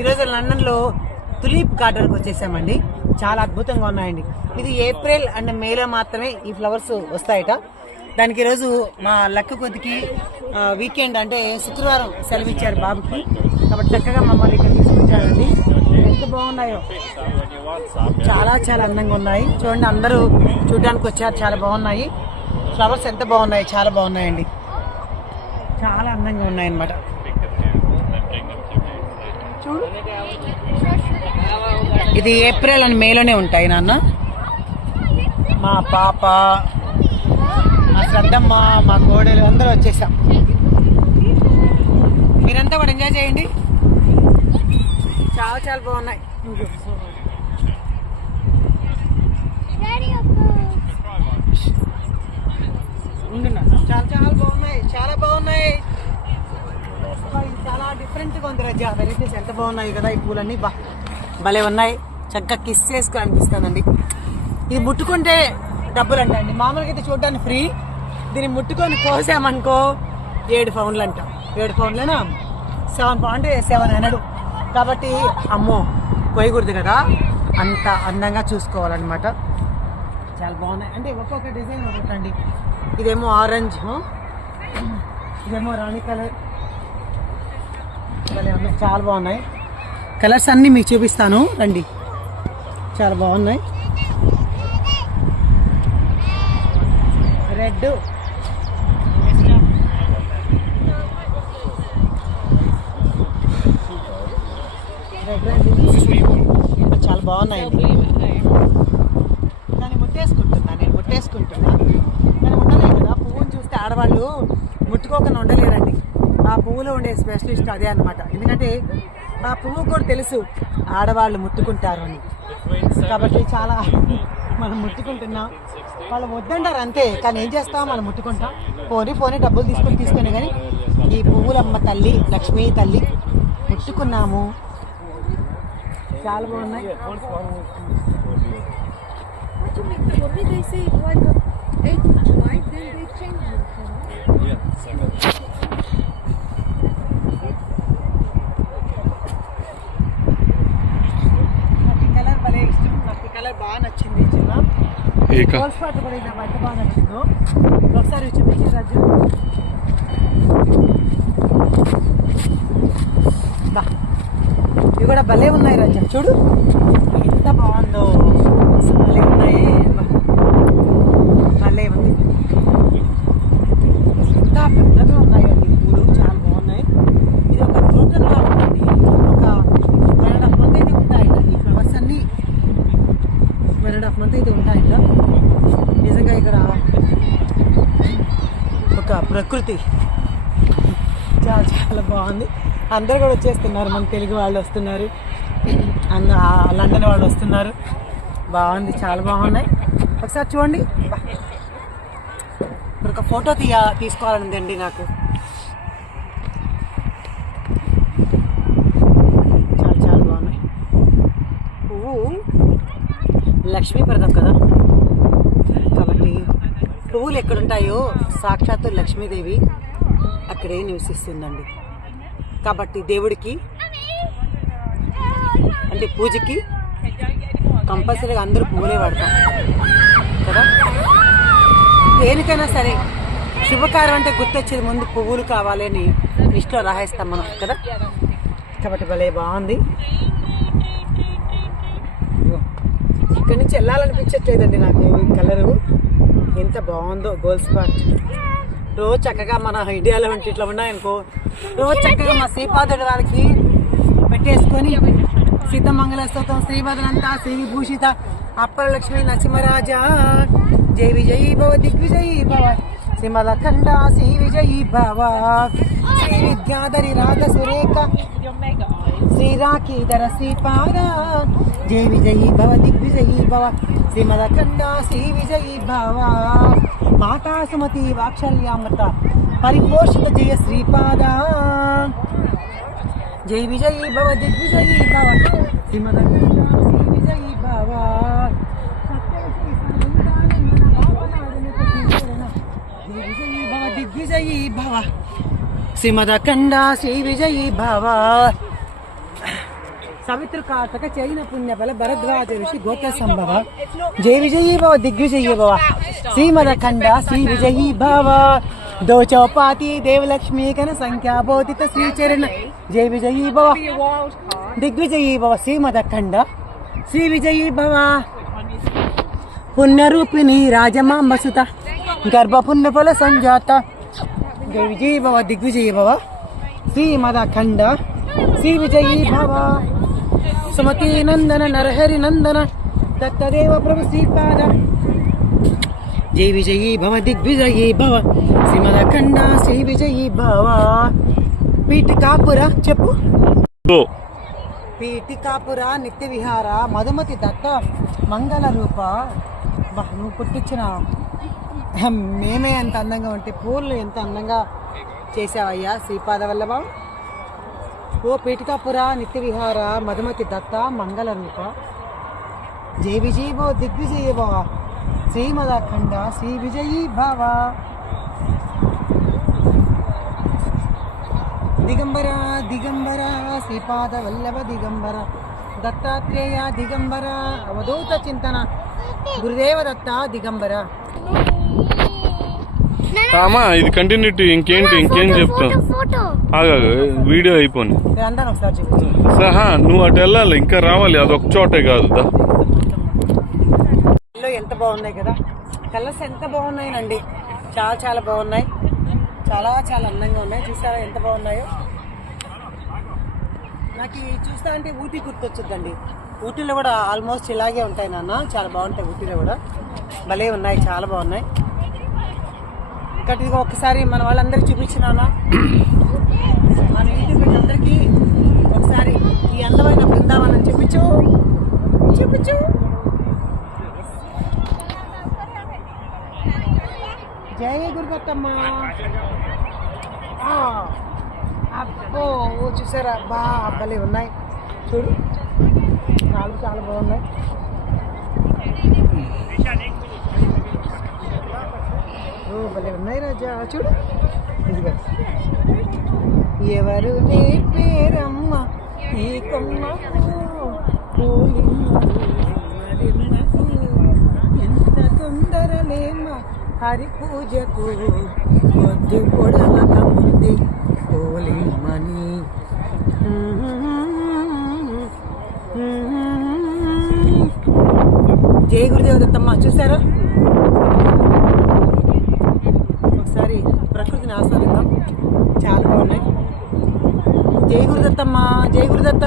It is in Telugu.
ఈరోజు లండన్లో తులీప్ గార్డెన్కి వచ్చేసామండి. చాలా అద్భుతంగా ఉన్నాయండి. ఇది ఏప్రిల్ అండ్ మేలో మాత్రమే ఈ ఫ్లవర్స్ వస్తాయట. దానికి ఈరోజు మా లక్క కొద్దికి వీకెండ్ అంటే శుక్రవారం సెలవు ఇచ్చారు బాబుకి. కాబట్టి చక్కగా మమ్మల్ని ఇక్కడ తీసుకొచ్చారండి. ఎంత బాగున్నాయో. చాలా చాలా అందంగా ఉన్నాయి. చూడండి అందరూ చూడడానికి వచ్చారు. చాలా బాగున్నాయి. ఫ్లవర్స్ ఎంత బాగున్నాయి చాలా బాగున్నాయండి. చాలా అందంగా ఉన్నాయన్నమాట. చూడు. ఇది ఏప్రిల్ అండ్ మేలోనే ఉంటాయి నాన్న. మా పాప మా శ్రద్ధమ్మ మా కోడలు అందరూ వచ్చేసాం. మీరంతా కూడా ఎంజాయ్ చేయండి. చాలా చాలా బాగున్నాయి. చాలా చాలా బాగున్నాయి చాలా బాగున్నాయి. చాలా డిఫరెంట్గా ఉంది రజా. వెరైటీస్ ఎంత బాగున్నాయి కదా ఈ పూలన్నీ. బా భలే ఉన్నాయి. చక్కగా కిస్ చేసుకుని అనిపిస్తుందండి. ఇది ముట్టుకుంటే డబ్బులు అంట అండి మామూలుగా అయితే చూడడానికి ఫ్రీ దీన్ని ముట్టుకొని కోసామనుకో ఏడు పౌండ్లు అంట ఏడు పౌండ్లేనా? సెవెన్ పౌండ్ సెవెన్ హండ్రెడ్ కాబట్టి అమ్మో కోయకూడదు కదా. అంత అందంగా చూసుకోవాలన్నమాట. చాలా బాగున్నాయి. అంటే ఒక్కొక్క డిజైన్ ఒక్కొక్కటి ఇదేమో ఆరెంజ్ ఇదేమో రాణి కలర్. చాలా బాగున్నాయి. కలర్స్ అన్నీ మీకు చూపిస్తాను. రండి. చాలా బాగున్నాయి. రెడ్ చాలా బాగున్నాయండి దాన్ని ముట్టేసుకుంటున్నా నేను ముట్టేసుకుంటున్నా కానీ ఉండలేదు కదా పువ్వుని చూస్తే ఆడవాళ్ళు ముట్టుకోకుండా ఉండలేరండి ఆ పువ్వులో ఉండే స్పెషలిస్ట్ అదే అన్నమాట. ఎందుకంటే ఆ పువ్వు కూడా తెలుసు ఆడవాళ్ళు ముట్టుకుంటారు అని. కాబట్టి చాలా మనం ముట్టుకుంటున్నాం. వాళ్ళు వద్దంటారు అంతే కానీ ఏం చేస్తాం? మనం ముట్టుకుంటాం. పోనీ పోనీ డబ్బులు తీసుకొని తీసుకొని కానీ ఈ పువ్వులమ్మ తల్లి లక్ష్మీ తల్లి ముట్టుకున్నాము. చాలా బాగున్నాయి. They inch wide, then they changed it. నాకు ఈ కలర్ భలే ఇష్టం నాకు ఈ కలర్ బాగా నచ్చింది గోల్స్ పాట్ కూడా ఇది నాకు ఎంత బాగా నచ్చిందో. ఒకసారి చూపించి ఇవి కూడా భలే ఉన్నాయి రాజా. చూడు. ఎంత బాగుందో. అసలు భలే ఉన్నాయి బా. భలే ఉంది ఎంత పెద్దగా ఉన్నాయండి ఈ పూలు చాలా బాగున్నాయి ఇది ఒక టోటల్గా ఉంటుంది ఒక వన్ అండ్ హాఫ్ మంత్ అయితే ఉంటాయంట ఈ ఫ్లవర్స్ అన్నీ వన్ అండ్ హాఫ్ మంత్ అయితే ఉంటాయంట నిజంగా ఇక్కడ ఒక ప్రకృతి. చాలా చాలా బాగుంది. అందరు కూడా వచ్చేస్తున్నారు. మన తెలుగు వాళ్ళు వస్తున్నారు. అన్న లండన్ వాళ్ళు వస్తున్నారు. బాగుంది. చాలా బాగున్నాయి. ఒకసారి చూడండి. ఇప్పుడు ఒక ఫోటో తీయ తీసుకోవాలనుందండి నాకు. చాలా చాలా బాగున్నాయి. పువ్వు లక్ష్మీప్రదం కదా? పువ్వులు ఎక్కడుంటాయో సాక్షాత్తు లక్ష్మీదేవి అక్కడే నివసిస్తుందండి. కాబట్టి దేవుడికి అంటే పూజకి కంపల్సరీగా అందరూ పువ్వులే వాడతాం. కదా? దేనికైనా సరే శుభకార్యం అంటే గుర్తొచ్చేది ముందు పువ్వులు కావాలని లిస్ట్లో రాసేస్తాం మనం కదా? కాబట్టి భలే బాగుంది. ఇక్కడి నుంచి వెళ్ళాలనిపించట్లేదండి నాకు ఈ కలరు. ఎంత బాగుందో గోల్స్ పార్ట్. రోజు చక్కగా మన ఇండియాలో వంటి ఇట్లా ఉన్నాయనుకో. రోజు చక్కగా మా శ్రీపాదుడి వారికి పెట్టేసుకొని సీతమంగళ స్తోత్రం శ్రీభద్రంతా శ్రీ విభూషిత అప్పలక్ష్మి నరసింహరాజా. జై విజయీ భవ దిగ్విజయీ భవ. శ్రీమదఖండ శ్రీ విజయీ భవ. శ్రీ విద్యాధరి రాధ సురేఖ. శ్రీరాఖీధర శ్రీపాద జై విజయీ భవ దిగ్విజయీ భవ శ్రీమదఖండ శ్రీ విజయీ భవ మాతా సుమతి వాత్సల్యామృత పరిపోషిత జయ శ్రీపాద జై విజయీ భవ దిగ్విజయీ భవ శ్రీమదఖండ శ్రీ విజయీ భవ జై విజయీ భవ దిగ్విజయీ భవ శ్రీమదఖండ శ్రీ విజయీ భవ సవితృ కాటక చైన పుణ్య బల భరద్వాజ ఋషి గోత్ర సంభవ జయ విజయీ భవ దిగ్విజయీ భవ శ్రీమద ఖండ శ్రీ విజయీ భవ దో చౌపాతి దేవలక్ష్మీ కన సంఖ్యా బోధిత శ్రీచరణ జయ విజయీ భవ Your wild card. దిగ్విజయీ భవ శ్రీమద ఖండ శ్రీ విజయీ భవ పుణ్యరూపిణి రాజమాంబ సుత గర్భ పుణ్య ఫల సంజాత జయ విజయీ భవ దిగ్విజయీ భవ శ్రీమద ఖండ శ్రీ విజయీ భవ సుమతి నందన నరహరి నందన దత్తదేవ ప్రభు శ్రీపాద. జై విజయీ భవ దిగ్విజయీ భవ శ్రీమద ఖండ శ్రీ విజయీ భవ. పీఠికాపుర చెప్పు. గో పీఠికాపుర నిత్య విహార మధుమతి దత్త మంగళ రూప. నువ్వు పుట్టించిన మేమే ఎంత అందంగా ఉంటే పూలు ఎంత అందంగా చేసావయ్యా శ్రీపాద వల్లభ? ఓ పీఠికాపుర నిత్యవిహార మధుమతి దత్త మంగళ రూప జయ విజయీ భవ దిగ్విజయీ భవ. శ్రీమద శ్రీ విజయీ భవ. దిగంబర దిగంబర శ్రీపాద వల్లభ దిగంబర. దత్తాత్రేయ దిగంబర అవధూత చింతన. గురుదేవ దత్త దిగంబర. రామా ఇది కంటిన్యూటీ ఇంకేంటి ఇంకేం చెప్తాం ఆగా వీడియో అయిపోయి అందరం ఒకసారి చూపించు సహా నువ్వు అటు వెళ్ళాలి ఇంకా రావాలి అది ఒక చోటే కాదు ఎంత బాగున్నాయి కదా? కలర్స్ ఎంత బాగున్నాయినండి? చాలా చాలా బాగున్నాయి. చాలా చాలా అందంగా ఉన్నాయి. చూసారా ఎంత బాగున్నాయో? నాకు చూస్తా అంటే ఊటీ గుర్తొచ్చుద్దండి. ఊటీలో కూడా ఆల్మోస్ట్ ఇలాగే ఉంటాయి నాన్న. చాలా బాగుంటాయి ఊటీలో కూడా. భలే ఉన్నాయి చాలా బాగున్నాయి. ఇక్కడ ఒకసారి మన వాళ్ళందరికీ చూపించినానా మన యూట్యూబ్ అందరికీ ఒకసారి ఈ అందమైన బృందావనం చూపించు. చూపించు. జై గురుగొత్తమ్మ అబ్బో ఓ చూసారా? బా అబ్బలే ఉన్నాయి. చూడు. చాలా చాలా బాగున్నాయి. భలే ఉన్నాయి రాజా. చూడు. ఇదిగో. ఎవరు పేరమ్మ ఈ కొమ్మ ఎంత తొందరలేమ్మ హరి పూజకు పొద్దు పొడవక ముందే పోలిమ్మని. జయ గురుదేవ దత్తమ్మ చూసారా ఒకసారి ప్రకృతిని ఆస్వాదిద్దాం చాలా బాగున్నాయి జై గురుదత్తమ్మ జై గురుదత్త.